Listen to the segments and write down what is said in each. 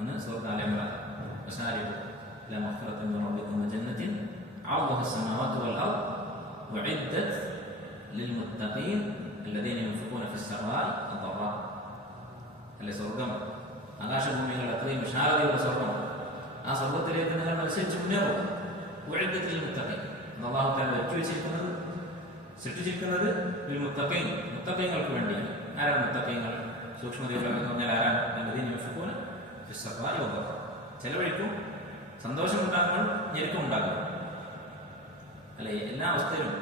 ഒന്ന് സൂറത്ത് ആൽ ഇംറാൻ വസാരിഉ ഇലാ മഗ്ഫിറത്തിൻ മിൻ റബ്ബിക്കും വജന്നത്തിൻ അർദുഹാ അസ്സമാവാതു വൽ അർദ് ഉഇദ്ദത് ലിൽമുത്തഖീൻ الذين ينفقون في السراء والضراء. അല്ലെ സ്വർഗം ആകാശഭൂമികൾ അത്രയും വിശാലതയുള്ള സ്വർഗം. ആ സ്വർഗത്തിലേക്ക് നിങ്ങൾ മത്സരിച്ച് മുന്നേറും. ഉഇദ്ദത് ലിൽമുത്തഖീൻ. അല്ലാഹു തആല ഒരുക്കിവെച്ചിരിക്കുന്നത് സൃഷ്ടിച്ചിരിക്കുന്നത് ലിൽമുത്തഖീൻ, മുത്തഖീങ്ങൾക്ക് വേണ്ടിയാണ്. ആരാണ് മുത്തഖീങ്ങൾ? സൂക്ഷ്മതയിലൊക്കെ പറഞ്ഞാൽ ആരാണ്? الذين ينفقون في السراء والضراء. ചെലവഴിക്കും, സന്തോഷമുണ്ടാകുമ്പോൾ ഞെരുക്കം ഉണ്ടാകും. അല്ലെ, എല്ലാ അവസ്ഥയിലും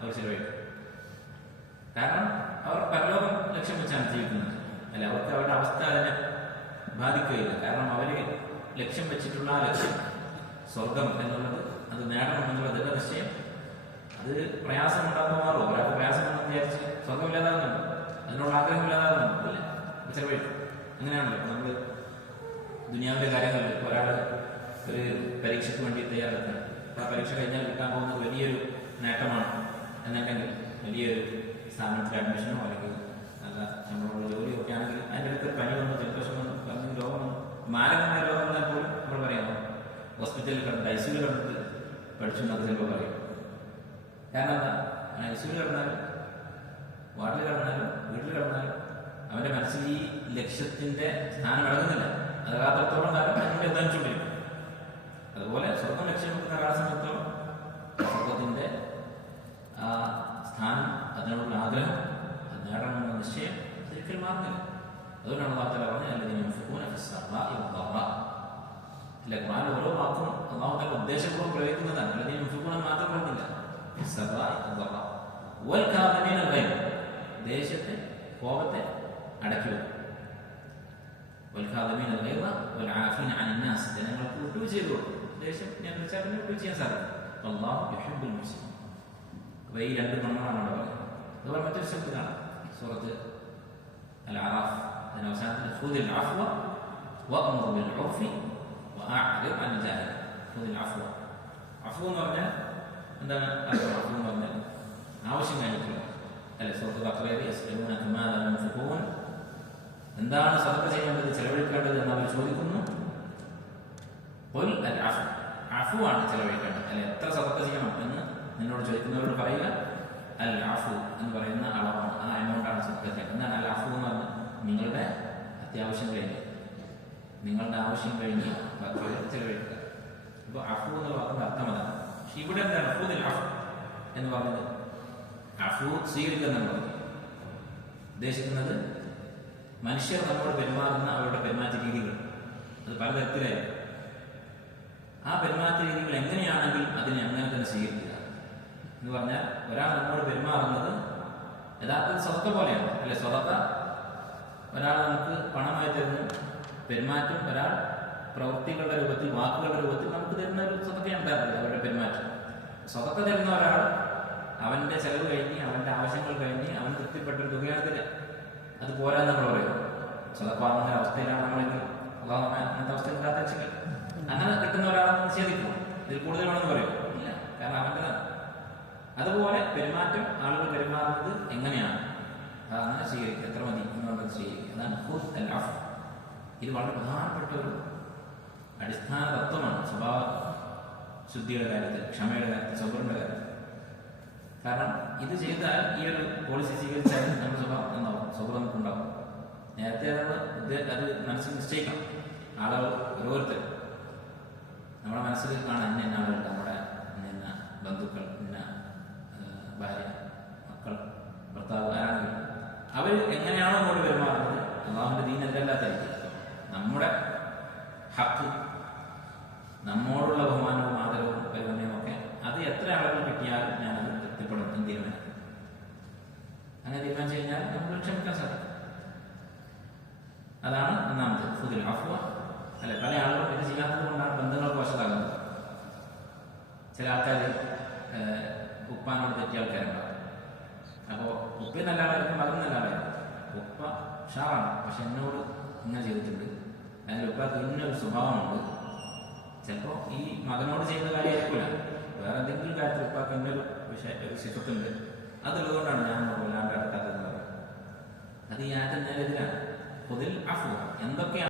അവർ ചെലവഴിക്കും. കാരണം അവർ പരലോകം ലക്ഷ്യം വെച്ചാണ് ജീവിക്കുന്നത്. അല്ല, അവർക്ക് അവരുടെ അവസ്ഥ അതിനെ ബാധിക്കുകയില്ല. കാരണം അവര് ലക്ഷ്യം വെച്ചിട്ടുള്ള ആ ലക്ഷ്യം സ്വർഗം എന്നുള്ളത്, അത് നേടണമെന്നുള്ള ദൃഢനിശ്ചയം, അത് പ്രയാസമുണ്ടാക്കാൻ മാറും. ഒരാൾക്ക് പ്രയാസമെന്ന് വിചാരിച്ച് സ്വർഗമില്ലാതാകുന്നുണ്ട്, അതിനുള്ള ആഗ്രഹമില്ലാതാകുന്നുണ്ട്. അല്ലേ, ചെലവഴിക്കും. അങ്ങനെയാണല്ലോ നമ്മൾ ദുനിയാവിന്റെ കാര്യങ്ങളിൽ ഒരാൾ ഒരു പരീക്ഷയ്ക്ക് വേണ്ടി തയ്യാറെടുക്കണം. ആ പരീക്ഷ കഴിഞ്ഞാൽ കിട്ടാൻ പോകുന്നത് വലിയൊരു നേട്ടമാണ് എന്നുണ്ടെങ്കിൽ, വലിയൊരു സ്ഥാപനത്തിൽ അഡ്മിഷനോ അല്ലെങ്കിൽ നല്ല ശമ്പളമുള്ള ജോലിയോ ഒക്കെ ആണെങ്കിൽ അതിൻ്റെ അടുത്ത് ഒരു പനി വന്നു, ജലദോഷം വന്നു, അല്ലെങ്കിൽ രോഗം വന്നു, മാരകമായ രോഗം വന്നാൽ പോലും നമ്മൾ പറയാമോ ഹോസ്പിറ്റലിൽ കിടന്നിട്ട് ഐസിയിൽ കിടന്നിട്ട് പഠിച്ചു എന്നൊക്കെ ചിലപ്പോൾ പറയും. കാരണം എന്താ? ഐസിയിൽ കിടന്നാലും വാർഡിൽ കിടന്നാലും വീട്ടിൽ കിടന്നാലും അവന്റെ മനസ്സിൽ ഈ ലക്ഷ്യത്തിന്റെ സ്ഥാനം ഇളകുന്നില്ല. അത് കാലത്തോളം കാലം അതിനോട് എത്താനിച്ചുകൊണ്ടിരിക്കും. അതുപോലെ സ്വർഗം ലക്ഷ്യം വെക്കുന്ന കാലസമയത്തോളം സ്വർഗത്തിന്റെ ആ സ്ഥാനം, അതിനോടുള്ള ആഗ്രഹം, അത് നേടണമെന്ന നിശ്ചയം ഒരിക്കലും മാറുന്നില്ല. അതുകൊണ്ടാണ് അല്ലാഹു തആല പറഞ്ഞത് الذين ينفقون في السراء والضراء. അല്ലെ, ഖുർആനിൽ ഓരോ വാക്കും അല്ലാഹു തആല ഉദ്ദേശപൂർവ്വം പ്രയോഗിക്കുന്നതാണ്. الذين ينفقون മാത്രം പറഞ്ഞില്ല, في السراء والضراء والكاظمين الغيظ. ദേഷ്യത്തെ, കോപത്തെ അടക്കി വെക്കും. والكاظمين الغيظ والعافين عن الناس. ജനങ്ങൾക്ക് വിട്ടുവീഴ്ച ചെയ്തു കൊടുക്കും. ദേഷ്യം നിയന്ത്രിച്ചാൽ പിന്നെ വിട്ടുവീഴ്ച ചെയ്യാൻ സാധിക്കും. والله يحب المحسنين. അപ്പൊ ഈ രണ്ട് ഗുണങ്ങളാണ് അവിടെ പറയുന്നത്. അതുപോലെ മറ്റൊരു ശബ്ദം കാണാം സൂറത്ത് അൽ അറാഫ്, അതിന് അവസാനത്തിൽ ഖുദിൽ അഫ്വ വഅ്മുർ ബിൽ ഉർഫി വഅഅ്രിദ് അനിൽ ജാഹിൽ. ഖുദിൽ അഫ്വ. അഫ്വ എന്ന് പറഞ്ഞാൽ എന്താണ്? അഫ്വ എന്ന് പറഞ്ഞാൽ ആവശ്യം കഴിഞ്ഞിട്ടുള്ള. അല്ലെ, സൂറത്ത് ബഖറയിൽ യസ്അലൂനക മാദാ യുൻഫിഖൂൻ, എന്താണ് സദഖ ചെയ്യേണ്ടത്, ചെലവഴിക്കേണ്ടത് എന്ന് അവർ ചോദിക്കുന്നു. ഖുൽ അൽ അഫ്വ. അഫ്വ ആണ് ചെലവഴിക്കേണ്ടത്. അല്ലെ, എത്ര സദഖ ചെയ്യണം എന്ന് നിന്നോട് ചോദിക്കുന്നവരോട് പറയുക അൽ അഫു എന്ന് പറയുന്ന അളവാണ്, ആ എമൗണ്ടാണ് സദഖ. എന്താണ് അൽ അഫു എന്ന് പറഞ്ഞാൽ? നിങ്ങളുടെ അത്യാവശ്യം കഴിഞ്ഞ്, നിങ്ങളുടെ ആവശ്യം കഴിഞ്ഞ് ചെലവഴിക്കുക. ഇപ്പൊ അഫു എന്നുള്ള വാക്കിന്റെ അർത്ഥം അതാണ്. പക്ഷെ ഇവിടെ എന്താണ് ഖുദിൽ അഫു എന്ന് പറഞ്ഞത്? അഫു സ്വീകരിക്കുന്നുണ്ടോ ഉദ്ദേശിക്കുന്നത്? മനുഷ്യർ നമ്മോട് പെരുമാറുന്ന അവരുടെ പെരുമാറ്റ രീതികൾ അത് പലതരത്തിലായിരുന്നു. ആ പെരുമാറ്റ രീതികൾ എങ്ങനെയാണെങ്കിൽ അതിനെ അങ്ങനെ തന്നെ സ്വീകരിക്കുക എന്ന് പറഞ്ഞാൽ, ഒരാൾ നമ്മോട് പെരുമാറുന്നത് യഥാർത്ഥത്തിൽ സ്വതക്ക പോലെയാണ്. അല്ലെ, സ്വതക്ക ഒരാൾ നമുക്ക് പണമായി തരുന്നു, പെരുമാറ്റം ഒരാൾ പ്രവൃത്തികളുടെ രൂപത്തിൽ, വാക്കുകളുടെ രൂപത്തിൽ നമുക്ക് തരുന്ന ഒരു സ്വതക്കയാണ് തരുന്നത്. അവരുടെ പെരുമാറ്റം സ്വതക്ക തരുന്ന ഒരാൾ അവന്റെ ചെലവ് കഴിഞ്ഞ്, അവന്റെ ആവശ്യങ്ങൾ കഴിഞ്ഞ് അവൻ തൃപ്തിപ്പെട്ട ഒരു തുകയാണ് തരിക. അത് പോരാന്ന് നമ്മൾ പറയും. സ്വതക്ക വാങ്ങുന്ന അവസ്ഥയിലാണ് നമ്മളെങ്കിൽ അങ്ങനത്തെ അവസ്ഥ ഉണ്ടാകാത്ത വെച്ചെങ്കിൽ അങ്ങനെ കിട്ടുന്ന ഒരാളെ നിഷേധിക്കും. ഇതിൽ കൂടുതൽ വേണമെന്ന് പറയും ഇല്ല, കാരണം അവൻ്റെതാണ്. അതുപോലെ പെരുമാറ്റം, ആളുകൾ പെരുമാറുന്നത് എങ്ങനെയാണ് അങ്ങനെ സ്വീകരിക്കുക, എത്ര മതി എന്ന് പറഞ്ഞത് സ്വീകരിക്കുക. അതാണ് ഖുദ് അൽ അഫ്. ഇത് വളരെ പ്രധാനപ്പെട്ട ഒരു അടിസ്ഥാന തത്വമാണ് സ്വഭാവ ശുദ്ധിയുടെ കാര്യത്തിൽ, ക്ഷമയുടെ കാര്യത്തിൽ, സബറിന്റെ കാര്യത്തിൽ. കാരണം ഇത് ചെയ്താൽ, ഈ ഒരു പോളിസി സ്വീകരിച്ചാൽ നമ്മുടെ സ്വഭാവം എന്നാവും, സബർ നമുക്കുണ്ടാവും. നേരത്തെ അത് മനസ്സിൽ നിശ്ചയിക്കണം. ആളുകൾ ഓരോരുത്തരും നമ്മുടെ മനസ്സിൽ കാണാൻ ഇന്ന ആളുകളുണ്ട്, നമ്മുടെ ഇന്ന ബന്ധുക്കൾ, ഇന്ന ഭാര്യ, മക്കൾ, ഭർത്താവ്, ആരാണെങ്കിലും അവർ എങ്ങനെയാണോ നമ്മോട് പെരുമാറുന്നത്, അള്ളാഹുവിന്റെ ദീനല്ലാത്തായിരിക്കും. നമ്മുടെ ഹക്ക്, നമ്മോടുള്ള ബഹുമാനവും ആദരവും പരിഗണനയും ഒക്കെ അത് എത്ര ആളുകൾ കിട്ടിയാലും ഞാനത് തൃപ്തിപ്പെടും എന്ന് തീരുമാനിക്കും. അങ്ങനെ തീരുമാനിച്ചു കഴിഞ്ഞാൽ നമുക്ക് ക്ഷമിക്കാൻ സാധിക്കും. അതാണ് ഒന്നാമത് ഖുദിൽ അഫ്വ. അല്ലെ, പല ആളുകളും ഇത് ചെയ്യാത്തത് കൊണ്ടാണ് ബന്ധങ്ങൾക്ക് വശത്താകുന്നത്. ചില ആൾക്കാർ ഉപ്പാനോട് തെറ്റിയ ആൾക്കാരുണ്ടാവും. അപ്പോൾ ഉപ്പ നല്ല ആളായിരിക്കും, മകൻ നല്ല ആളായിരിക്കും. ഉപ്പ ഷാറാണ്, പക്ഷെ എന്നോട് ഇങ്ങനെ ചെയ്തിട്ടുണ്ട്, അല്ലെങ്കിൽ ഉപ്പാക്ക് ഇന്നൊരു സ്വഭാവമുണ്ട്. ചിലപ്പോൾ ഈ മകനോട് ചെയ്യുന്ന കാര്യമായിരിക്കില്ല, വേറെ എന്തെങ്കിലും കാര്യത്തിൽ ഉപ്പാക്ക് ഇന്നൊരു ഒരു സിഫത്തുണ്ട്, അതുള്ളതുകൊണ്ടാണ് ഞാൻ വല്ലാണ്ട് അടുക്കാത്തതെന്ന് പറയുന്നത്. അത് ഈ ആറ്റം നേരെതിരാണ്. ഖുദിൽ അഫ്വ. എന്തൊക്കെയാണ്